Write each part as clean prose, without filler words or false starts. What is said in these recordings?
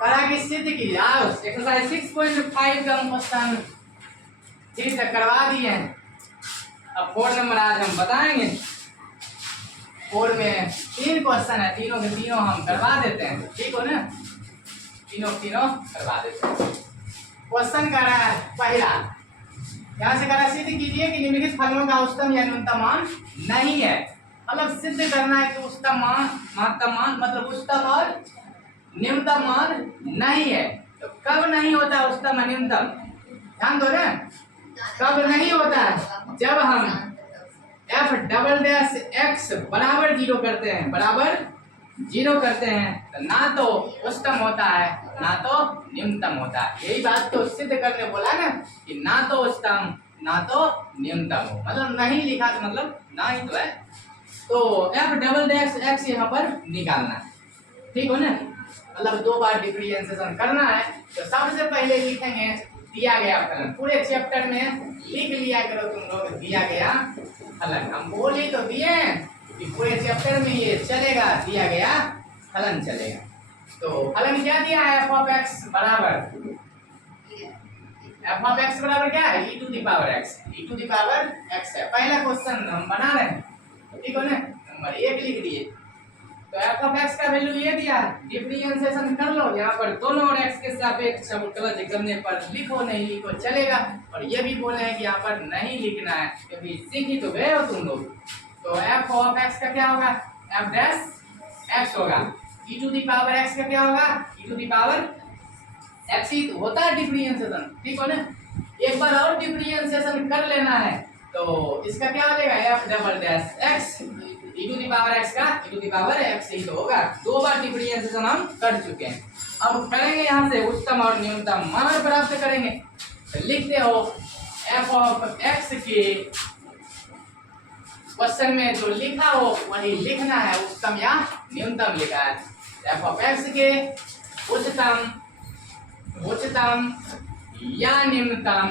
करा कि सिद्ध की आओ एक्सरसाइज 6.5 का क्वेश्चन ठीक से करवा दिए हैं। अब 4 नंबर आज हम बताएंगे। 4 में 3 क्वेश्चन है, तीनों के तीनों हम करवा देते हैं, ठीक हो ना। तीनों करवा देते हैं। क्वेश्चन कर रहा है पहला, यहाँ से करा सिद्ध कीजिए कि निम्नलिखित फलों का उच्चतम या न्यूनतम मान नहीं है। मतलब सिद्ध करना है कि उच्चतम मान महत्तम मान मतलब उच्चतम और न्यूनतम मान नहीं है। तो कब नहीं होता उच्चतम और न्यूनतम, ध्यान दो ना। कब नहीं होता, जब हम f डबल डैश x बराबर 0 करते हैं, बराबर 0 करते हैं तो ना तो उच्चतम होता है ना तो न्यूनतम होता है। यही बात तो सिद्ध करने बोला ना कि ना तो उच्चतम ना तो न्यूनतम हो, मतलब नहीं लिखा तो मतलब ना ही तो है। तो f डबल डैश x यहाँ पर निकालना है, ठीक हो ना। मतलब 2 बार डिफरेंशिएशन करना है। तो सबसे पहले लिखेंगे दिया गया फलन, पूरे चैप्टर में लिख लिया करो तुम लोग दिया गया फलन। हम बोल ही तो दिए कि पूरे चैप्टर में ये चलेगा, दिया गया फलन चलेगा। तो फलन क्या दिया है, f ऑफ x बराबर क्या है, e to the power x है। पहला क्वेश्चन हम बना रहे हैं, ठीक हो ना। नंबर 1 लिख दिए। तो f ऑफ x का वैल्यू ये दिया है, डिफरेंशिएशन कर लो। यहाँ पर दोनों और x के सापेक्ष अवकलन करने पर लिखो नहीं लिखो चलेगा। और ये भी बोले हैं कि यहाँ पर नहीं लिखना है क्योंकि सीख ही तो गए हो तुम लोग। तो f ऑफ x का क्या होगा, f डैश x होगा। e to the power x का क्या होगा, e to the power x ही तो होता है डिफरेंशिएशन, ठीक हो ना। एक बार और डिफरेंशिएशन कर लेना है तो इसका क्या हो जाएगा, f double dash x e to the power x का e to the power x ही तो होगा। 2 बार डिफरेंशिएशन हम कर चुके हैं। अब करेंगे यहाँ से उच्चतम और न्यूनतम मान प्राप्त करेंगे। तो लिखते हो f ऑफ x के क्वेश्चन में जो लिखा हो वही लिखना है, उच्चतम या न्यूनतम लिखा है। f ऑफ x के उच्चतम या निम्नतम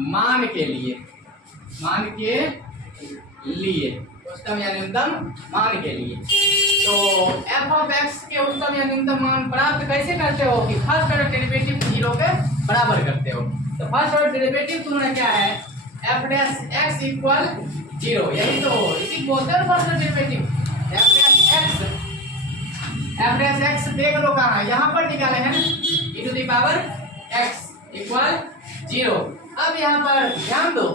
मान के लिए उच्चतम या न्यूनतम मान के लिए। तो f ऑफ x के उच्चतम या न्यूनतम मान प्राप्त कैसे करते हो कि फर्स्ट ऑर्डर डेरिवेटिव 0 के बराबर करते हो। तो फर्स्ट ऑर्डर डेरिवेटिव तुम्हारा क्या है, f डैश x इक्वल 0, यही तो इसी बोलते हैं first order derivative. f dash x देख लो कहाँ है, यहाँ पर निकाले हैं e to the power x equal 0। अब यहाँ पर ध्यान दो,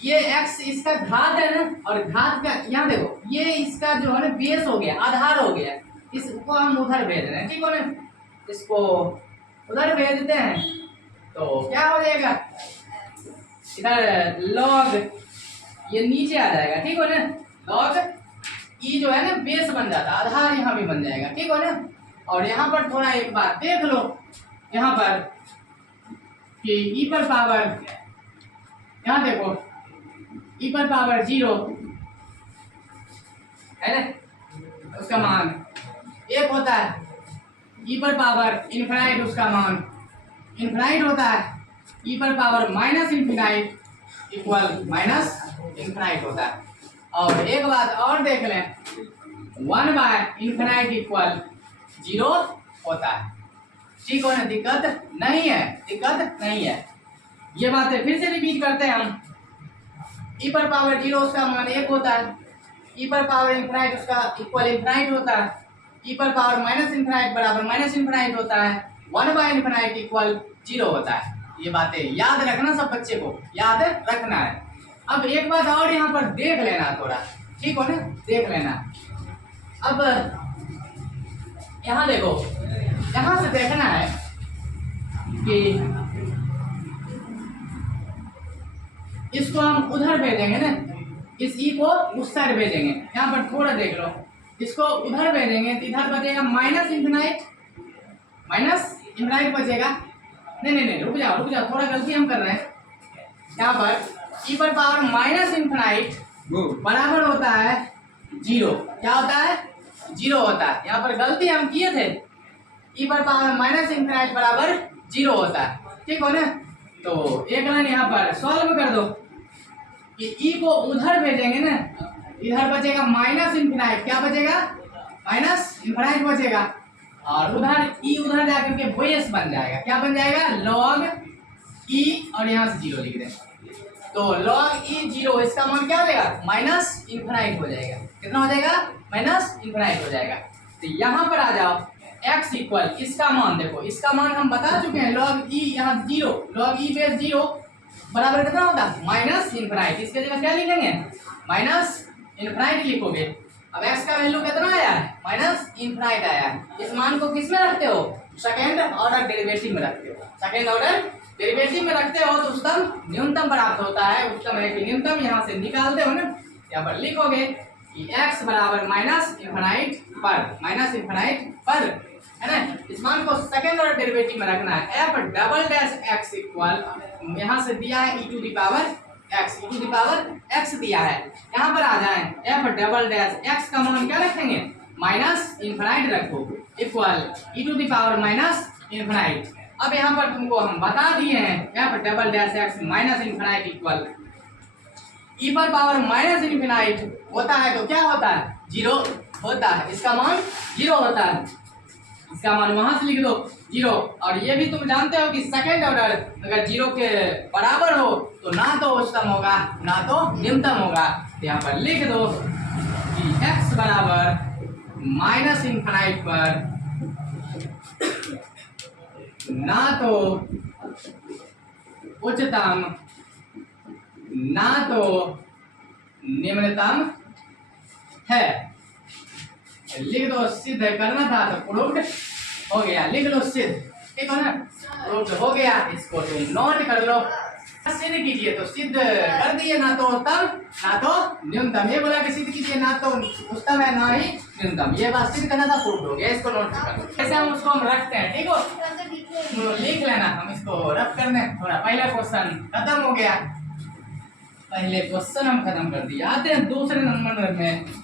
ये x इसका घात है ना, और घात का यहाँ देखो ये इसका जो है ना बेस हो गया, आधार हो गया। इसको हम उधर भेज रहे हैं, ठीक हो ना। इसको उधर भेज देते हैं तो क्या हो जाएगा, इधर log ये नीचे आ जाएगा, ठीक हो ना। log e जो है ना बेस बन जाता है, आधार यहाँ भी बन जाएगा, ठीक हो ना। और यहाँ पर थोड़ा एक बात देख लो, यहाँ पर कि e पर पावर, यहाँ देखो e पर पावर 0 है ना, उसका मान 1 होता है। e पर पावर इनफिनाइट उसका मान इनफिनाइट होता है। e पर power minus infinite equal minus infinite होता है। और एक बात और देख लें, 1 बाय इनफिनाइट इक्वल 0 होता है, ठीक हो ना। दिक्कत नहीं है। ये बातें फिर से रिपीट करते हैं हम। e पर पावर 0 उसका मान 1 होता है। e पर पावर इनफिनाइट उसका इक्वल इनफिनाइट होता है। e पर पावर माइनस इनफिनाइट बराबर माइनस इनफिनाइट होता है। 1 बाय इनफिनाइट इक्वल 0 होता है। ये बातें याद रखना, सब बच्चे को याद रखना है। अब एक बात और यहाँ पर देख लेना थोड़ा, ठीक हो ना, देख लेना। अब यहाँ देखो, यहाँ से देखना है कि इसको हम उधर भेजेंगे ना, इस ई को उस साइड भेजेंगे। यहाँ पर थोड़ा देख लो, इसको उधर भेजेंगे तो इधर बचेगा माइनस इनफिनाइट बचेगा। नहीं रुक जाओ, थोड़ा गलती हम कर रहे हैं। यहाँ पर e पर पावर माइनस इनफिनाइट बराबर होता है 0। क्या होता है, 0 होता है। यहाँ पर गलती हम किए थे, e पर पावर माइनस इनफिनाइट बराबर 0 होता है, ठीक हो ना। तो एक लाइन यहाँ पर सॉल्व कर दो कि e को उधर भेजेंगे ना, इधर बचेगा माइनस इनफिनाइट, क्या बचेगा माइनस इनफाइनाइट बचेगा, और उधर ई उधर जाकर के बेस बन जाएगा। क्या बन जाएगा? लॉग ई, और यहाँ से जीरो लिख दें, तो लॉग ई जीरो, इसका मान क्या हो जाएगा? माइनस इनफाइनाइट हो जाएगा। कितना हो जाएगा? माइनस इनफाइनाइट हो जाएगा। तो यहाँ पर आ जाओ, x इक्वल, इसका मान देखो, इसका मान हम बता चुके हैं, लॉग ई यहाँ जीरो, लॉग ई बेस जीरो बराबर कितना होता है? Minus infinite. इसके जगह क्या लिखेंगे? माइनस इनफाइनाइट लिखोगे। अब x का वैल्यू कितना आया है? माइनस इनफाइनाइट आया है। इस मान को किस में रखते हो? सेकेंड ऑर्डर डेरिवेटिव में रखते हो। सेकेंड ऑर्डर डेरिवेटिव में रखते हो तो उच्चतम न्यूनतम प्राप्त होता है। उच्चतम है कि न्यूनतम, यहाँ से निकालते हो ना, यहाँ पर लिखोगे कि x बराबर माइनस इनफाइनाइट पर, माइनस इनफाइनाइट पर, है ना। इस मान को सेकेंड ऑर्डर डेरिवेटिव में रखना है। f double dash x equal, यहाँ से दिया है e to the power x, e to the power x दिया है। यहाँ पर आ जाए, f डबल डैश x का मान क्या रखेंगे? माइनस इनफाइनाइट रखो, equal e to the power minus infinite. अब यहाँ पर तुमको हम बता दिए हैं f double dash x minus infinite equal e पर पावर माइनस इनफाइनाइट होता है तो क्या होता है? जीरो होता है। इसका मान जीरो होता है, इसका मान वहां से लिख दो जीरो। और ये भी तुम जानते हो कि सेकेंड ऑर्डर अगर जीरो के बराबर हो तो ना तो उच्चतम होगा ना तो निम्नतम होगा। तो यहाँ पर लिख दो कि x बराबर माइनस इनफाइनाइट पर ना तो उच्चतम ना तो निम्नतम है। लिख दो, सिद्ध करना था तो प्रूव्ड हो गया, लिख लो सिद्ध, ठीक है ना, प्रूव्ड हो गया। इसको तुम नोट कर लो, सिद्ध कीजिए तो सिद्ध कर दिए, ना तो उत्तम ना तो न्यूनतम। ये बोला कि सिद्ध कीजिए ना तो उच्चतम है ना ही न्यूनतम, ये बात सिद्ध करना था, प्रूव्ड हो गया। इसको नोट कर लो। ऐसे हम उसको हम रखते हैं, ठीक हो, लिख लेना। हम इसको रफ करने थोड़ा, पहला क्वेश्चन खत्म हो गया, पहले क्वेश्चन हम खत्म कर दिए। आते हैं दूसरे नंबर में।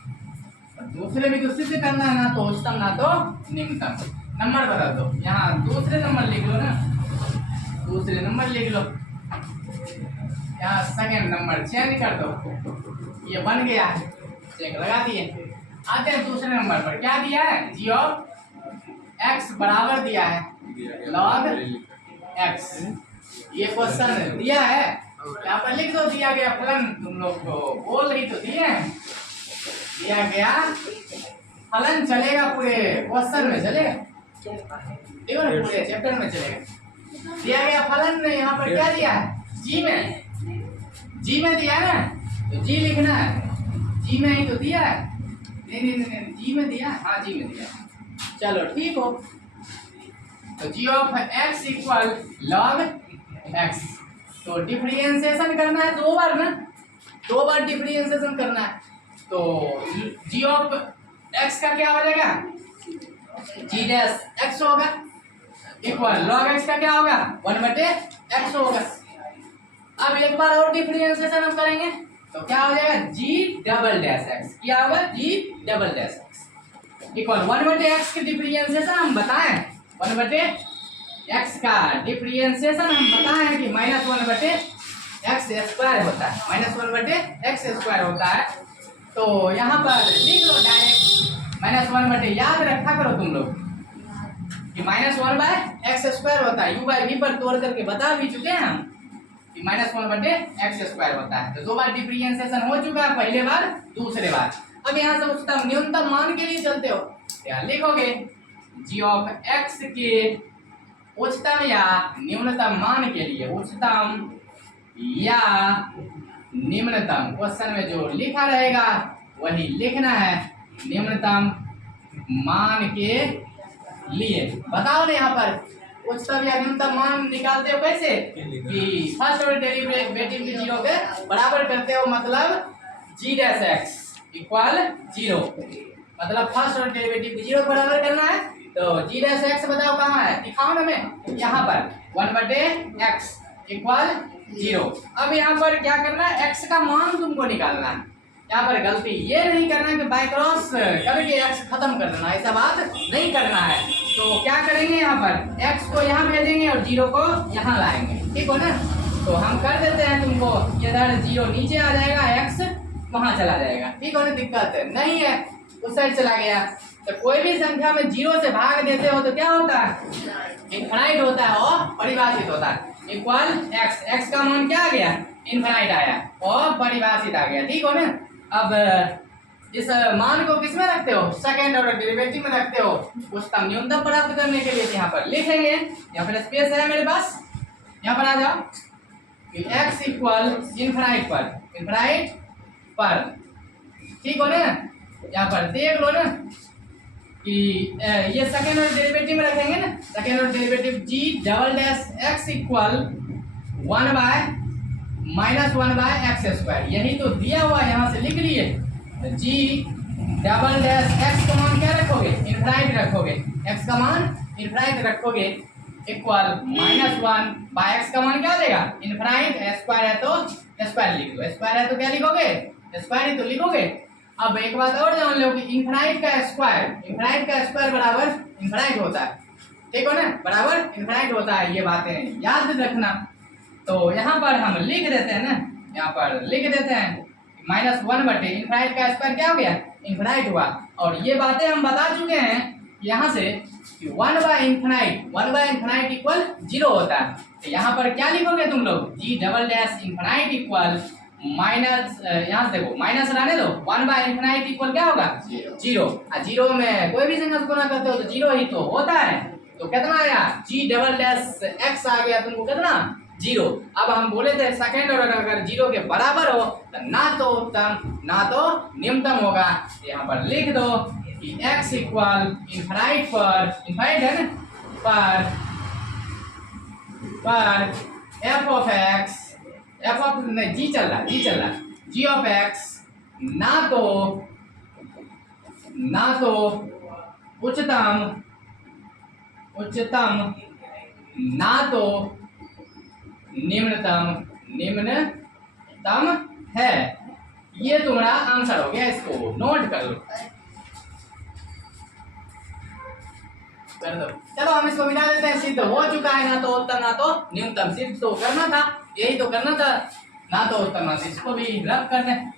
दूसरे भी तो सिद्ध करना है, ना तो उच्चतम ना तो निम्नतम। नंबर बता दो, यहाँ दूसरे नंबर लिख लो ना, दूसरे नंबर लिख लो, यहाँ सेकंड नंबर चेंज कर दो, ये बन गया, चेक लगा दिए। आते हैं दूसरे नंबर पर, क्या दिया है? जी ऑफ एक्स बराबर दिया है लॉग एक्स, ये क्वेश्चन दिया है। यहाँ पर लिख दो दिया गया फलन, तुम लोग को बोल रही तो दिए हैं, दिया गया फलन चलेगा पूरे क्वेश्चन में, चलेगा ठीक है ना, पूरे चैप्टर में चलेगा। दिया गया फलन ने यहाँ पर क्या दिया है? जी में, जी में दिया है ना, तो जी लिखना है, जी में ही तो दिया है। नहीं, जी में दिया है, हाँ जी में दिया है। चलो ठीक हो, तो G of X equal log X. तो डिफरेंशिएशन करना है दो बार ना, दो बार डिफरेंशिएशन करना है। तो जी ऑफ एक्स का क्या हो जाएगा? जी डैश एक्स होगा, इक्वल लॉग एक्स का क्या होगा? 1/x होगा। अब एक बार और डिफरेंशिएशन हम करेंगे तो क्या हो जाएगा? जी डबल डैश एक्स, क्या होगा? G double dash X equal 1/x की डिफरेंशिएशन हम बताएं, 1/x का डिफरेंशिएशन हम बताएं कि -1/x स्क्वायर होता है, -1/x स्क्वायर होता है। तो यहाँ पर लिख लो डायरेक्ट, -1/, याद रखा करो तुम लोग कि -1/x स्क्वायर होता है। u/v पर तोड़ करके बता भी चुके हैं हम कि -1/x स्क्वायर होता है। तो दो बार डिफरेंशिएशन हो चुका है, पहले बार दूसरे बार। अब यहाँ से उच्चतम न्यूनतम मान के लिए चलते हो, क्या लिखोगे? जी ऑफ x के उच्चतम या निम्नतम मान के लिए, उच्चतम या निम्नतम, क्वेश्चन में जो लिखा रहेगा वही लिखना है, निम्नतम मान के लिए। बताओ ना यहाँ पर उच्चतम या निम्नतम मान निकालते हो कैसे? कि फर्स्ट ऑर्डर डेरिवेटिव के जीरो के बराबर करते हो, मतलब जी डैश एक्स इक्वल जीरो, मतलब फर्स्ट ऑर्डर डेरिवेटिव के जीरो बराबर करना है। तो जी डैश एक्स बताओ कहाँ है? दिखाओ ना, मैं यहाँ पर 1/x इक्वल जीरो। अब यहाँ पर क्या करना है? x का मान तुमको निकालना है। यहाँ पर गलती ये नहीं करना है कि बाय क्रॉस करके x खत्म कर देना, ऐसा बात नहीं करना है। तो क्या करेंगे? यहाँ पर x को यहाँ भेजेंगे और जीरो को यहाँ लाएंगे, ठीक हो ना। तो हम कर देते हैं तुमको, इधर जीरो नीचे आ जाएगा, x वहाँ चला जाएगा, ठीक हो ना, दिक्कत नहीं है, उस साइड चला गया। तो कोई भी संख्या में जीरो से भाग देते हो तो क्या होता है, इनफाइनाइट होता है और परिभाषित होता है। इक्वल एक्स, एक्स का मान क्या आ गया, इनफाइनाइट आया और परिभाषित आ गया, ठीक हो ना। अब इस मान को किस में रखते हो, सेकेंड ऑर्डर डेरिवेटिव में रखते हो, उच्चतम न्यूनतम प्राप्त करने के लिए यहाँ पर लिखेंगे, यहाँ पर स्पेस है मेरे पास, यहाँ पर आ जाओ कि x इक्वल इनफाइनाइट पर, ठीक हो ना। यहाँ पर देख लो ना कि ये सेकेंड ऑर्डर डेरिवेटिव में रखेंगे ना, second order derivative g double dash x equal 1 by minus 1 by x square, यही तो दिया हुआ है, यहाँ से लिख लिए। g डबल डैश x का मान क्या रखोगे, इनफाइनाइट रखोगे, x का मान इनफाइनाइट रखोगे, इक्वल -1 बाय x का मान क्या देगा, इनफाइनाइट, स्क्वायर है तो स्क्वायर लिख दो, स्क्वायर है तो क्या लिखोगे, स्क्वायर ही तो लिखोगे। अब एक बात और जान लो कि इनफाइनाइट का स्क्वायर बराबर इनफाइनाइट होता है, ठीक हो ना, बराबर इनफाइनाइट होता है, ये बातें याद रखना। तो यहाँ पर हम लिख देते हैं ना, यहाँ पर लिख देते हैं -1 बटे इनफाइनाइट का स्क्वायर क्या हो गया, इनफाइनाइट हुआ। और ये बातें हम बता चुके हैं यहाँ से कि 1 बाय इनफाइनाइट इक्वल 0 होता है। तो यहाँ पर क्या लिखोगे तुम लोग, g double dash infinite equal minus, यहाँ से देखो माइनस रहने दो, 1 बाय इनफाइनाइट इक्वल क्या होगा, 0। जीरो में कोई भी संख्या से गुणा करते हो तो 0 ही तो होता है। तो कितना आया, g डबल डैश x आ गया तुमको कितना, 0। अब हम बोले थे सेकेंड ऑर्डर अगर 0 के बराबर हो तो ना तो उत्तम ना तो निम्नतम होगा। यहाँ पर लिख दो कि x इक्वल इनफाइनाइट पर, इनफाइनाइट है ना, पर f of x, f of नहीं g चल रहा g ऑफ x ना तो उच्चतम ना तो निम्नतम है। ये तुम्हारा आंसर हो गया, इसको नोट कर लो, कर दो। चलो हम इसको मिला देते हैं, सिद्ध हो चुका है, ना तो उत्तम ना तो न्यूनतम, सिद्ध तो करना था, यही तो करना था, ना तो उत्तम ना, इसको भी रब कर दें।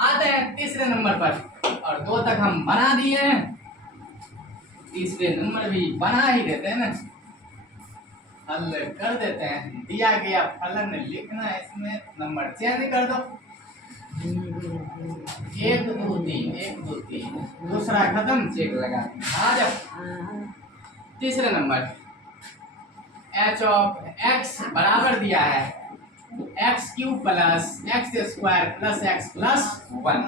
आते हैं तीसरे नंबर पर, और 2 तक हम बना दिए हैं, तीसरे नंबर भी बना ही देते हैं ना, हल कर देते हैं। दिया गया फलन लिखना है, इसमें नंबर चेंज कर दो, 1 2 3, दूसरा खत्म, चेक लगा। आ जाओ तीसरे नंबर, h ऑफ x बराबर दिया है x cube plus x square plus x plus 1,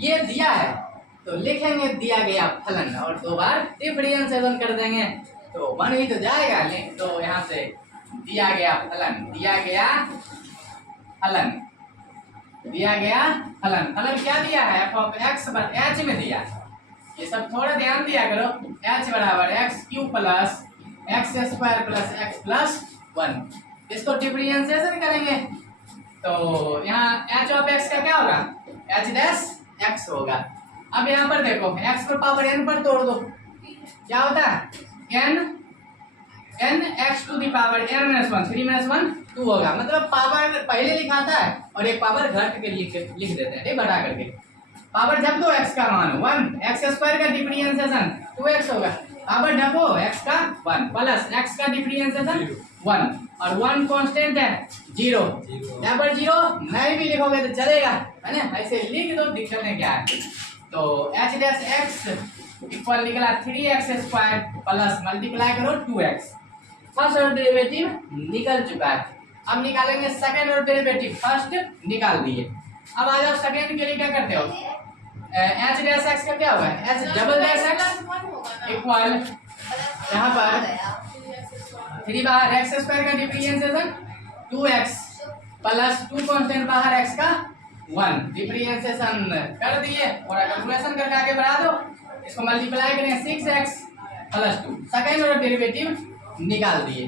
ये दिया है। तो लिखेंगे दिया गया फलन और 2 बार डिफरेंशिएशन कर देंगे तो बन ही तो जाएगा। तो यहाँ से दिया गया फलन क्या दिया है, f ऑफ x h में दिया। ये सब थोड़ा ध्यान दिया करो, h बराबर x cube plus x square plus x plus 1, इसको डिफरेंशिएशन करेंगे तो यहाँ h ऑफ x का क्या होगा, h डैश x होगा। अब यहाँ पर देखो x को पावर n पर तोड़ दो, क्या होता है n x to the power n - 1, 3 - 1 2 होगा। मतलब पावर पहले लिखाता है और एक पावर घट के लिख देते हैं, ठीक, घटा करके। पावर जब दो x का मान 1, एक्स स्क्वायर का डिफरेंशिएशन 2x होगा, पावर ढपो x का 1 प्लस x का डिफरेंशिएशन 1 और 1 कांस्टेंट है 0, डबल 0 नहीं भी लिखोगे तो चलेगा, है ना, ऐसे लिख दो, दिक्कत है क्या है। तो h डैश x इक्वल निकला 3x स्क्वायर प्लस मल्टीप्लाई करो 2x। फर्स्ट ऑर्डर डेरिवेटिव निकल चुका है, अब निकालेंगे सेकंड ऑर्डर डेरिवेटिव। फर्स्ट निकाल दिए, अब आ जाओ सेकंड के लिए क्या करते हो, h डैश x का क्या होगा, h double dash x equal यहाँ पर 3 बाहर एक्स स्क्वायर का डिफरेंशिएशन 2x प्लस 2 कांस्टेंट बाहर x का 1, डिफरेंशिएशन कर दिए और कैलकुलेशन करके आगे बढ़ा दो, इसको मल्टीप्लाई करेंगे 6x plus 2, second order derivative निकाल दिए।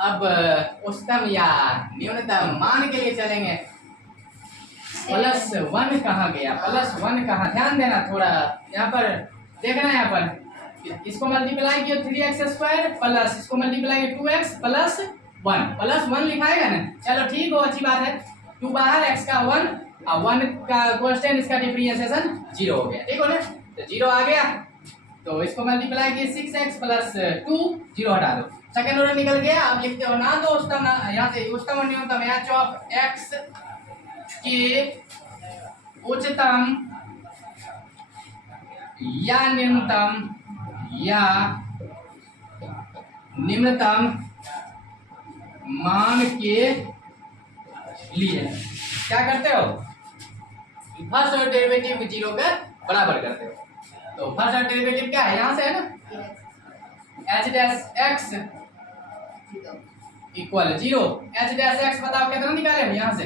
अब उच्चतम या न्यूनतम मान के लिए चलेंगे। +1 कहाँ गया, +1 कहाँ, ध्यान देना थोड़ा, यहाँ पर देखना है, यहाँ पर इसको मल्टीप्लाई किया 3x स्क्वायर प्लस इसको मल्टीप्लाई किया 2x प्लस 1, +1 लिखाएगा ना, चलो ठीक हो, अच्छी बात है। 2 बाहर x का 1 और 1 का कांस्टेंट, इसका डिफरेंशिएशन 0 हो गया, ठीक हो ना। तो 0 आ गया, तो इसको मल्टीप्लाई किए 6x प्लस 2, 0 हटा दो, सेकेंड ऑर्डर निकल गया। अब लिखते हो ना तो उच्चतम, यहाँ से उच्चतम और न्यूनतम h ऑफ x के उच्चतम या न्यूनतम या निम्नतम मान के लिए क्या करते हो, फर्स्ट ऑर्डर डेरिवेटिव को 0 के बराबर करते हो। तो फर्स्ट ऑर्डर डेरिवेटिव क्या है, यहाँ से है ना, h dash x equal 0, h dash x बताओ कितना निकाले हम, यहाँ से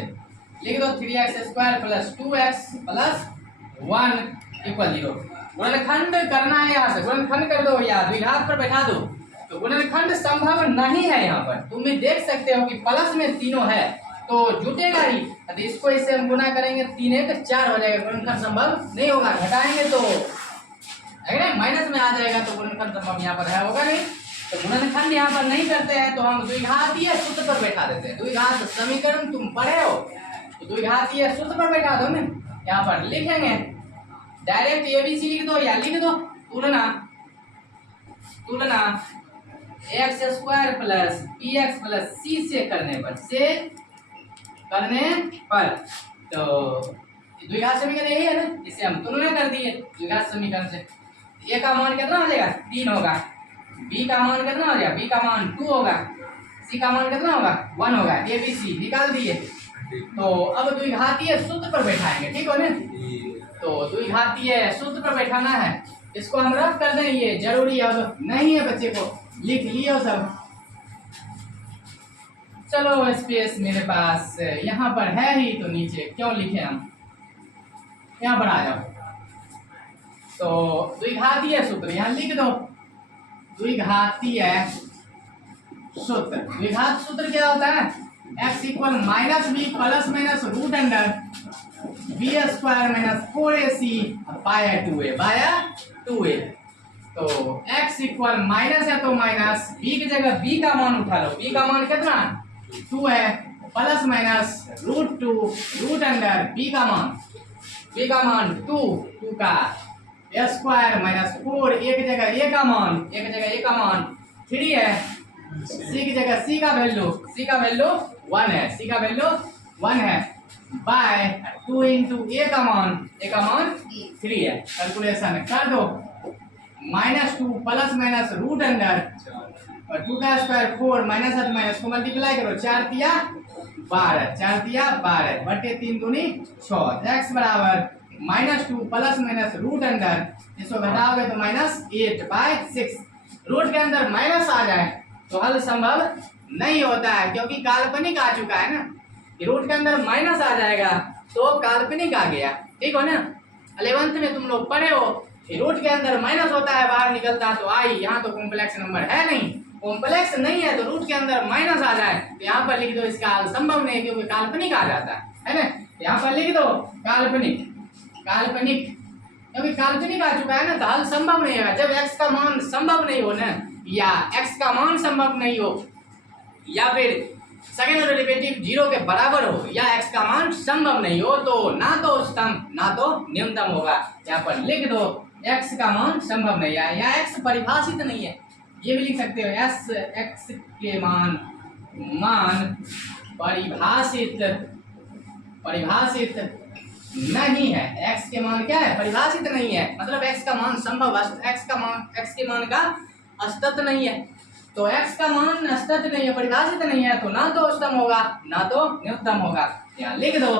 लिख दो 3x square plus 2x plus 1 equal 0। गुणनखंड करना है, यहाँ से गुणनखंड कर दो या द्विघात पर बैठा दो। तो गुणनखंड संभव नहीं है, यहाँ पर तुम भी देख सकते हो कि प्लस में तीनों है तो जुटेगा ही। तो इसको इससे हम गुना करेंगे 3 1 4 हो जाएगा, गुणनखंड संभव नहीं होगा। घटाएंगे तो माइनस में आ जाएगा, तो गुणनखंड संभव यहाँ पर है, होगा नहीं। तो गुणनखंड यहाँ पर नहीं करते हैं तो हम द्विघातीय सूत्र पर बैठा देते हैं। द्विघात समीकरण तुम पढ़े हो तो द्विघातीय सूत्र पर बैठा दो ना, यहाँ पर लिखेंगे डायरेक्ट एबीसी लिख दो या लिख दो तुलना X square plus P X plus C से करने पर तो द्विघात समीकरण यही है ना, इसे हम तुलना कर दिए द्विघात समीकरण से। ए का मान कितना हो जाएगा 3 होगा, बी का मान कितना हो जाएगा, बी का मान 2 होगा, सी का मान कितना होगा 1 होगा, ए बी सी निकाल दिए। तो अब द्विघातीय सूत्र पर बैठाएंगे, ठीक हो ना। तो द्विघातीय सूत्र पर बैठाना है, इसको हम रफ कर दें, ये जरूरी अब नहीं है, बच्चे को लिख लियो सब। चलो स्पेस मेरे पास यहाँ पर है ही तो नीचे क्यों लिखे हम, यहाँ पर आ जाओ। तो द्विघातीय सूत्र यहाँ लिख दो, द्विघातीय सूत्र, द्विघात सूत्र क्या होता है, x equal minus b plus minus root under b square minus 4ac by 2a। तो x इक्वल माइनस है तो माइनस, b की जगह b का मान उठा लो, b का मान कितना 2 है, plus minus root under b का मान 2 का स्क्वायर माइनस 4, एक जगह a का मान 3 है, c की जगह c का वैल्यू 1 है, बाय 2 इंटू a का मान 3 है। कैलकुलेशन कर दो, -2 प्लस माइनस रूट अंडर और 2 का स्क्वायर 4 माइनस को मल्टीप्लाई करो, 4 तिया 12 बटे 3 दूनी 6, x बराबर -2 प्लस माइनस रूट अंडर, इसको घटाओगे तो -8/6। रूट के अंदर माइनस आ जाए तो हल संभव नहीं होता है, क्योंकि काल्पनिक आ चुका है ना। रूट के अंदर माइनस आ जाएगा तो काल्पनिक आ गया, ठीक हो ना। 11th में तुम लोग पढ़े हो, रूट के अंदर माइनस होता है, बाहर निकलता है तो आई, यहाँ तो कॉम्प्लेक्स नंबर है नहीं, कॉम्प्लेक्स नहीं है तो रूट के अंदर माइनस आ जाए तो यहाँ पर लिख दो इसका हल संभव नहीं, क्योंकि काल्पनिक आ जाता है ना। यहाँ पर लिख दो काल्पनिक, क्योंकि काल्पनिक आ चुका है ना तो हल संभव नहीं है। जब x का मान संभव नहीं हो ना, या x का मान संभव नहीं हो, या फिर सेकेंड ऑर्डर डेरिवेटिव 0 के बराबर हो, या x का मान संभव नहीं हो, तो ना तो उच्चतम ना तो न्यूनतम होगा। यहाँ पर लिख दो x का मान संभव नहीं है, या x परिभाषित नहीं है, ये भी लिख सकते हो, x के मान परिभाषित नहीं है। x के मान क्या है, परिभाषित नहीं है, मतलब x का मान संभव, x के मान का अस्तित्व नहीं है। तो x का मान अस्तित्व नहीं है, परिभाषित नहीं है, तो ना तो उच्चतम होगा ना तो न्यूनतम होगा। यहाँ लिख दो,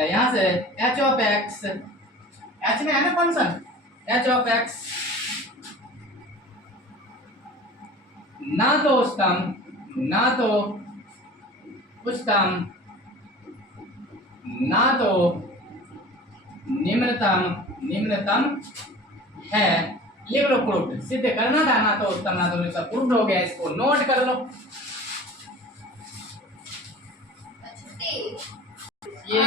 यहाँ से h ऑफ x, h में है ना फंक्शन, h ऑफ x ना तो उच्चतम ना तो निम्नतम है। लिख लो, प्रूफ सिद्ध करना था, ना तो उच्चतम ना तो न्यूनतम, प्रूफ हो गया, इसको नोट कर लो। ये